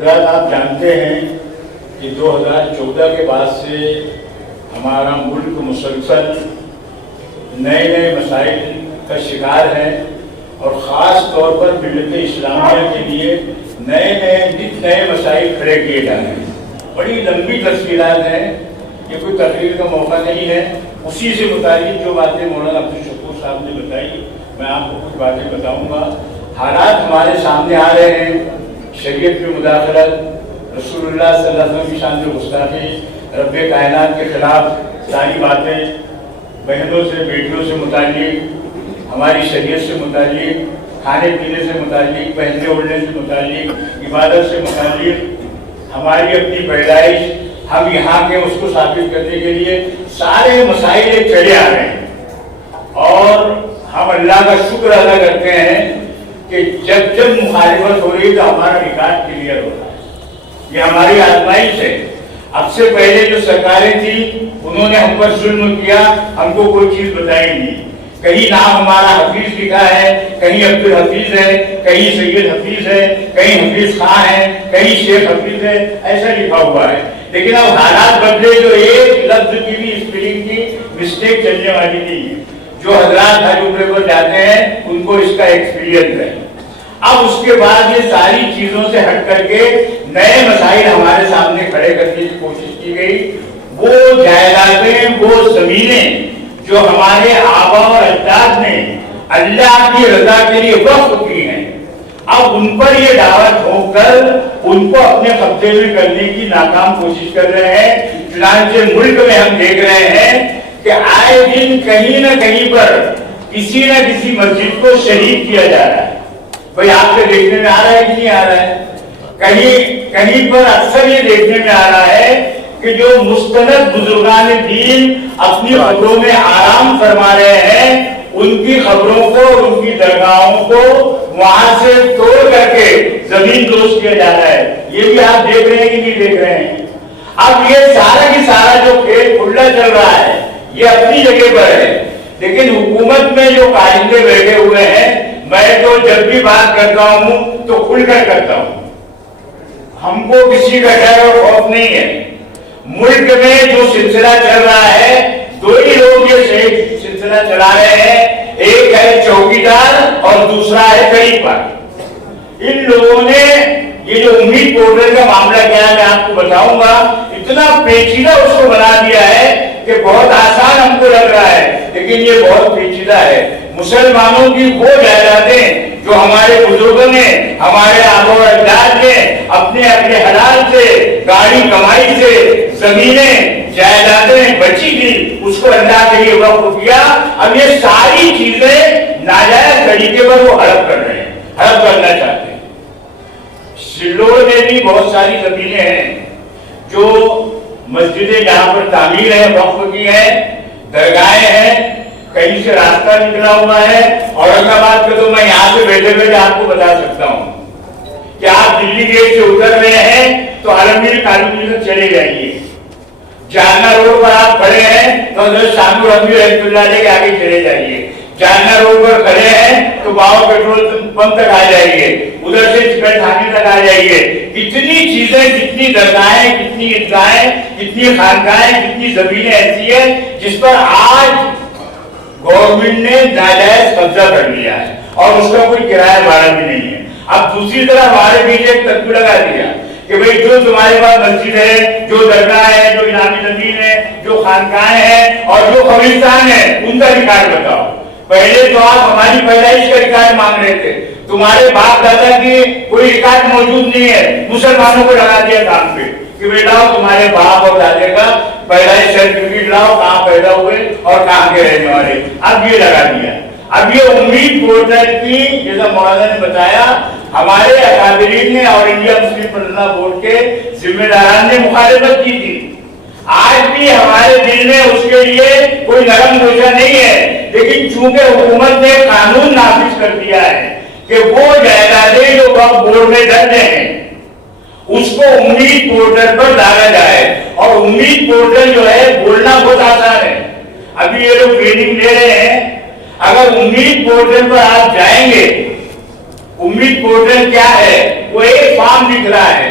حضرات آپ جانتے ہیں کہ 2014 کے بعد سے ہمارا ملک مسلسل نئے مسائل کا شکار ہے اور خاص طور پر ملت اسلامیہ کے لیے نئے مسائل کھڑے کیے جا رہے ہیں۔ بڑی لمبی تفصیلات ہیں، یہ کوئی تقریر کا موقع نہیں ہے۔ اسی سے متعلق جو باتیں مولانا عبدالشکور صاحب نے بتائی میں آپ کو کچھ باتیں بتاؤں گا۔ حالات ہمارے سامنے آ رہے ہیں، شریعت میں مداخلت، رسول اللہ صلی اللہ علیہ وسلم کی شان میں گستاخی، رب کائنات کے خلاف ساری باتیں، بہنوں سے بیٹیوں سے متعلق، ہماری شریعت سے متعلق، کھانے پینے سے متعلق، پہننے اوڑھنے سے متعلق، عبادت سے متعلق، ہماری اپنی پیدائش، ہم یہاں کے اس کو ثابت کرنے کے لیے سارے مسائل ایک چلے آ رہے ہیں۔ اور ہم اللہ کا شکر ادا کرتے ہیں کہ جب مخالفت ہو رہی تو ہمارا ریکارڈ کلیئر ہو رہا ہے، یہ ہماری آزمائش ہے۔ اب سے پہلے جو سرکاریں تھیں انہوں نے ہم پر ظلم کیا، ہم کو کوئی چیز بتائی نہیں۔ کہیں نام ہمارا حفیظ لکھا ہے، کہیں عبدالحفیظ ہے، کہیں سید حفیظ ہے، کہیں حفیظ خان ہے، کہیں شیخ حفیظ ہے، ایسا لکھا ہوا ہے۔ لیکن اب حالات بدلے، جو ایک لفظ کی بھی اسپیلنگ کی مسٹیک چلنے والی نہیں ہے۔ جو حضرات حج عمرے پر جاتے ہیں ان کو اس کا ایکسپیرینس ہے۔ اب اس کے بعد یہ ساری چیزوں سے ہٹ کر کے نئے مسائل ہمارے سامنے کھڑے کرنے کی کوشش کی گئی۔ وہ جائیدادیں، وہ زمینیں جو ہمارے آبا اور اجداد نے اللہ کی رضا کے لیے وقف کی ہیں، اب ان پر یہ دعوت ہو کر ان کو اپنے قبضے میں کرنے کی ناکام کوشش کر رہے ہیں۔ چنانچہ ملک میں ہم دیکھ رہے ہیں کہ آئے دن کہیں نہ کہیں پر کسی نہ کسی مسجد کو شہید کیا جا رہا ہے۔ بھئی آپ سے دیکھنے میں آ رہا ہے کہ نہیں آ رہا ہے؟ کہیں پر اکثر یہ دیکھنے میں آ رہا ہے کہ جو مستند بزرگان دین اپنی قبروں میں آرام فرما رہے ہیں، ان کی قبروں کو، ان کی درگاہوں کو وہاں سے توڑ کر کے زمین دوز کیا جا رہا ہے۔ یہ بھی آپ دیکھ رہے ہیں کہ نہیں دیکھ رہے ہیں؟ اب یہ سارا کی سارا جو کھیل کھلا چل رہا ہے یہ اپنی جگہ پر ہے، لیکن حکومت میں جو کارندے بیٹھے ہوئے ہیں، میں تو جب بھی بات کرتا ہوں تو کھل کر کرتا ہوں۔ ہم کو کسی کا ڈر اور خوف نہیں ہے۔ ملک میں جو سلسلہ چل رہا ہے، دو ہی لوگ یہ سلسلہ چلا رہے ہیں، ایک ہے چوکیدار اور دوسرا ہے طریقہ۔ ان لوگوں نے یہ جو امید پورٹل کا معاملہ کیا ہے میں آپ کو بتاؤں گا، اتنا پیچیدہ اس کو بنا دیا ہے کہ بہت آسان ہم کو لگ رہا ہے، لیکن یہ بہت پیچیدہ ہے۔ مسلمانوں کی وہ جائیدادیں جو ہمارے بزرگوں نے، ہمارے آبا و اجداد نے اپنے حلال سے، گاڑی کمائی سے زمینیں جائیدادیں بچی تھی، اس کو اللہ کے لیے وقف کیا۔ اب یہ ساری چیزیں ناجائز طریقے پر وہ ہڑپ کر رہے ہیں، ہڑپ کرنا چاہتے ہیں۔ سلوڑ میں بھی بہت ساری زمینیں ہیں جو مسجدیں جہاں پر تعمیر ہے وقف کی ہیں، درگاہیں ہیں، کہیں سے راستہ نکلا ہوا ہے۔ اورنگ آباد کا تو میں یہاں سے بیٹھے بیٹھے آپ کو بتا سکتا ہوں کہ آپ دلی گیٹ سے اتر رہے ہیں تو عالمگیر کالونی تک چلے جائیے، جالنا روڈ پر آپ کھڑے ہیں تو حضرت شاہ رحمۃ اللہ علیہ کے آگے چلے جائیے، جالنا روڈ پر کھڑے ہیں تو باؤ پیٹرول پمپ تک آ جائیے، ادھر سے چکن تھانے تک آ جائیے۔ کتنی چیزیں، کتنی درگاہیں، کتنی عیدگاہیں، کتنی خانقاہیں، کتنی زمینیں ایسی ہیں جس پر آج گورنمنٹ نے ناجائز قبضہ کر لیا ہے اور اس کا کوئی کرایہ بھاڑا بھی نہیں ہے۔ اب دوسری طرف ہمارے بیچ ایک ترکیب لگا دیا کہ بھئی جو تمہارے پاس مسجد ہے، جو درگاہ ہے، جو انعامی زمین ہے، جو خانقاہیں ہیں اور جو قبرستان ہے، ان کا ریکارڈ بتاؤ۔ پہلے تو آپ ہماری پیدائش کا ریکارڈ مانگ رہے تھے، تمہارے باپ دادا کی کوئی ریکارڈ موجود نہیں ہے، مسلمانوں کو لگا دیا کام پہ کہ بیٹا تمہارے باپ اور دادے کا پیدائش سرٹیفکیٹ لاؤ، کہاں پیدا ہوئے اور کہاں کے رہنے والے۔ اب یہ لگا دیا۔ اب یہ امید پورٹل کی، جیسا مولانا نے بتایا، ہمارے اکابرین نے اور انڈیا مسلم پرسنل بورڈ کے ذمہ داران نے مخالفت کی تھی۔ آج بھی ہمارے دل میں اس کے لیے کوئی نرم گوشہ نہیں ہے، لیکن چونکہ حکومت نے قانون نافذ کر دیا ہے کہ وہ جائیدادیں جو وقف بورڈ میں درج ہیں اس کو امید پورٹل پر ڈالا جائے۔ اور امید پورٹل جو ہے بولنا بہت آسان ہے، ابھی یہ لوگ ٹریننگ لے رہے ہیں۔ اگر امید پورٹل پر آپ جائیں گے، امید پورٹل کیا ہے؟ وہ ایک فارم دکھ رہا ہے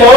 100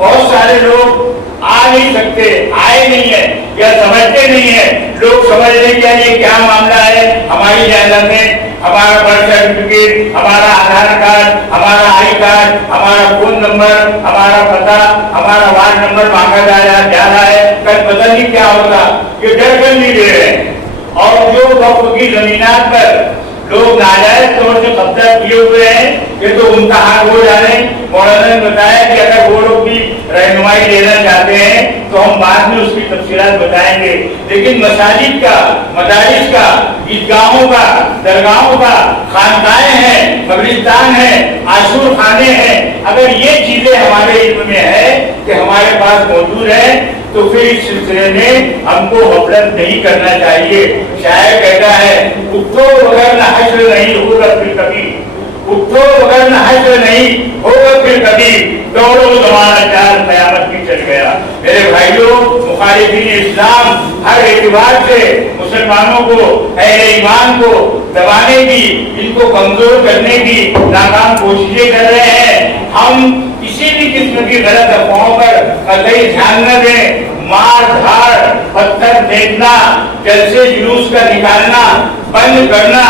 بہت سارے لوگ آ نہیں سکتے, آئے نہیں ہیں یا سمجھتے نہیں ہیں. لوگ سمجھ رہے کہ یہ کیا معاملہ ہے, ہماری جائیداد میں ہمارا برتھ سرٹیفکیٹ, ہمارا آدھار کارڈ, ہمارا آئی کارڈ, ہمارا فون نمبر, ہمارا پتہ, ہمارا وارڈ نمبر مانگا جا رہا ہے. کل پتہ نہیں کیا ہوگا, یہ ڈر کر نہیں دے رہے ہیں. اور جو وقف کی زمینات پر لوگ ناجائز طور سے قبضہ کیے ہوئے ہیں, یہ تو ان کا حق ہو جانے. مولانا نے بتایا کہ اگر وہ لوگ بھی رہنمائی لینا چاہتے ہیں تو ہم بعد میں اس کی تفصیلات بتائیں گے. لیکن مساجد کا, مدارس کا, عیدگاہوں کا, درگاہوں کا, خانقاہیں ہیں, قبرستان ہیں, عاشور خانے ہیں, اگر یہ چیزیں ہمارے علم میں ہے کہ ہمارے پاس موجود ہیں تو پھر اس سلسلے میں ہم کو غفلت نہیں کرنا چاہیے. شاعر کہتا ہے, اٹھو مگر نہ حشر نہیں ہوگا پھر کبھی, اٹھو مگر نہ حشر نہیں ہوگا پھر کبھی, دوڑو زمانہ چار قیامت کی چل گیا. میرے بھائیوں, مخالفین اسلام ہر اعتبار سے مسلمانوں کو, اہل ایمان کو دبانے کی, ان کو کمزور کرنے کی ناکام کوششیں کر رہے ہیں. ہم کسی بھی قسم کی غلط افواہوں پر قطعی دھیان نہ دیں. مار دھاڑ, پتھر پھینکنا, جلسے جلوس کا نکالنا بند کرنا,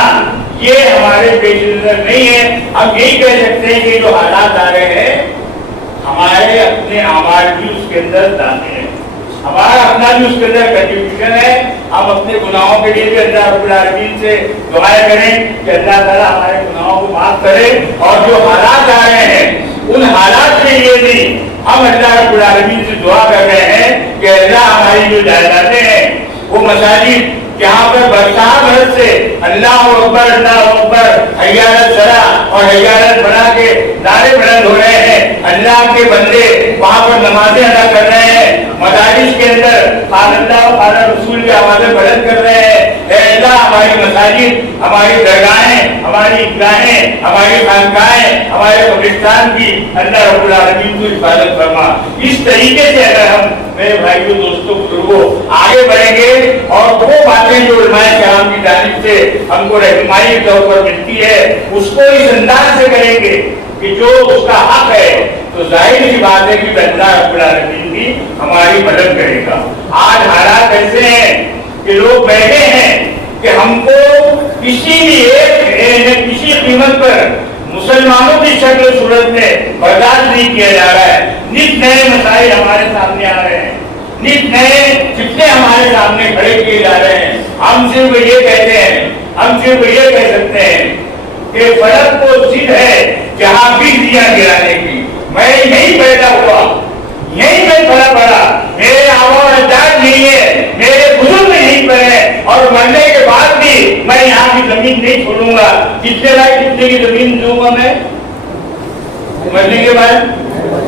یہ ہمارے پیش نظر نہیں ہے. ہم یہی کہہ سکتے ہیں کہ جو حالات آ رہے ہیں ہمارے اپنے اعمال بھی اس کے اندر داخل ہیں, ہمارا اپنا بھی اس کے اندر کنٹریبیوشن ہے. ہم اپنے گناہوں کے لیے بھی اللہ رب العالمین سے دعائیں کریں کہ اللہ تعالیٰ ہمارے گناہوں کو معاف کرے. اور جو حالات آ رہے ہیں ان حالات کے لیے بھی ہم اللہ رب العالمین سے دعا کر رہے ہیں کہ اللہ ہماری جو جائیدادیں ہیں, وہ مساجد جہاں پر برسات بھر سے اللہ اکبر اللہ اکبر حیات سرا اور حیات بنا کے نعرے بلند ہو رہے ہیں, اللہ کے بندے وہاں پر نمازیں ادا کر رہے ہیں, مدارس کے اندر قال اللہ و قال رسول کی آوازیں بلند کر رہے ہیں. اے اللہ ہماری مساجد, ہماری درگاہیں, ہماری عیدگاہیں, ہماری خانقاہیں, ہمارے قبرستان کی اللہ رب العالمین کو حفاظت فرما. اس طریقے سے اگر ہم میرے بھائیوں, دوستوں, بزرگوں آگے بڑھیں گے اور وہ باتیں جو علماء کرام کی جانب سے ہم کو رہنمائی کے طور پر ملتی ہے اس کو اس انداز سے کریں گے کہ جو اس کا حق ہے, تو ظاہر سی بات ہے کہ اللہ رب العالمین بھی ہماری مدد کرے گا. آج حالات ایسے ہیں کہ لوگ بیٹھے ہیں کہ ہم کو کسی بھی ایک کسی قیمت پر مسلمانوں کی شکل صورت میں برداشت نہیں کیا جا رہا ہے. نت نئے مسائل ہمارے سامنے آ رہے ہیں, نت نئے فتنے ہمارے سامنے کھڑے کیے جا رہے ہیں. ہم صرف یہ کہتے ہیں, ہم صرف یہ کہہ سکتے ہیں کہ فرق تو ضد ہے جہاں بھی دیا گرانے کی. میں یہیں پیدا ہوا, یہیں میں پلا پڑا, میرے آبا و اجداد نہیں ہے, میرے بزرگ یہیں پر ہے, اور مرنے کے بعد بھی میں یہاں کی زمین نہیں چھوڑوں گا. کتنے لائق کتنے کی زمین دوں گا میں مرنے کے بعد؟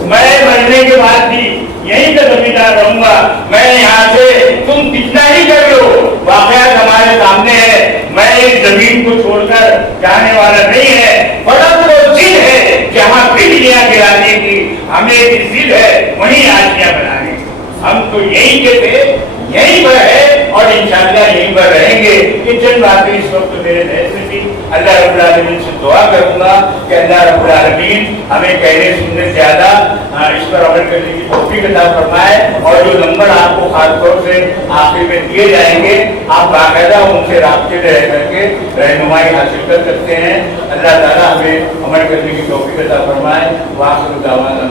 میں مرنے کے بعد بھی یہیں کا زمیندار رہوں گا. میں یہاں سے تم کتنا ہی کر لو, واقعات ہمارے سامنے ہے. میں اس زمین کو چھوڑ کر جانے والا نہیں ہے. فرق تو ضد ہے جہاں بجلیاں گرانے کی, ہمیں بھی ضد ہے وہیں آشیاں بنانے کی. ہم تو یہیں کے تھے, یہیں پر ہے اور انشاءاللہ یہیں پر رہیں گے. یہ چند باتیں اس وقت میرے ذہن میں تھی. اللہ رب العالمین سے دعا کروں گا کہ اللہ رب العالمین ہمیں کہنے سننے سے زیادہ اس پر عمل کرنے کی توفیق عطا فرمائے. اور جو نمبر آپ کو خاص طور سے آخر میں دیے جائیں گے, آپ باقاعدہ ان سے رابطے میں رہ کر کے رہنمائی حاصل کر سکتے ہیں. اللہ تعالیٰ ہمیں عمل کرنے کی توفیق عطا فرمائے. وآخر دعوانا